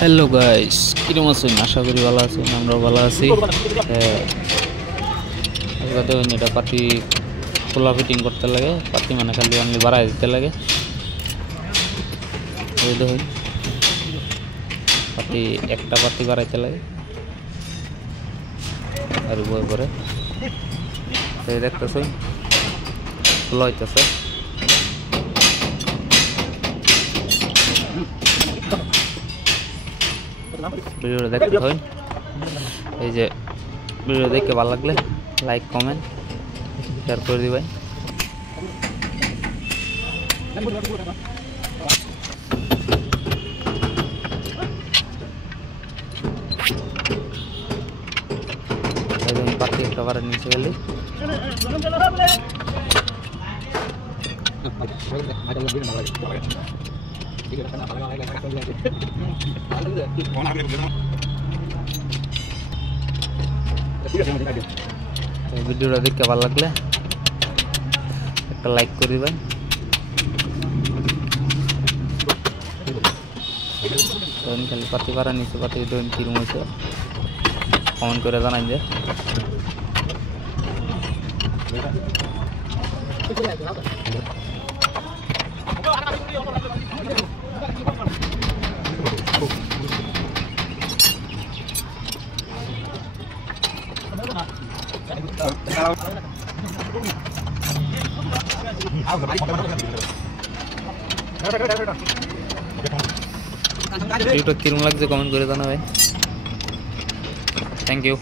Hello guys, কিরকম আছেন? আশা করি ভালো আছেন, আমরাও ভালো আছি। আজকে এটা পাতি খোলা ফিটিং করতে লাগে, পাতি মানে খালি অনলি বাড়াই দিতে লাগে। এই দেখুন পাতি একটা পাতি বাড়াইতে লাগে আর বই করে দেখতেছেন খোলা হইতেছে। ভিডিওটা দেখতে হয়, এই যে ভিডিও দেখে ভালো লাগলে লাইক কমেন্ট শেয়ার করে দিবেন। পাতি একটা বারের নিচে গেলে ভিডিওটা দেখতে ভালো লাগলে একটা লাইক করে দিবেন। খালি পাতি পাড়া নিচে পাতি কিরম হয়েছে কমেন্ট করে জানাই যে। কিরম লাগছে কমেন্ট করে জানাবেন। Thank you.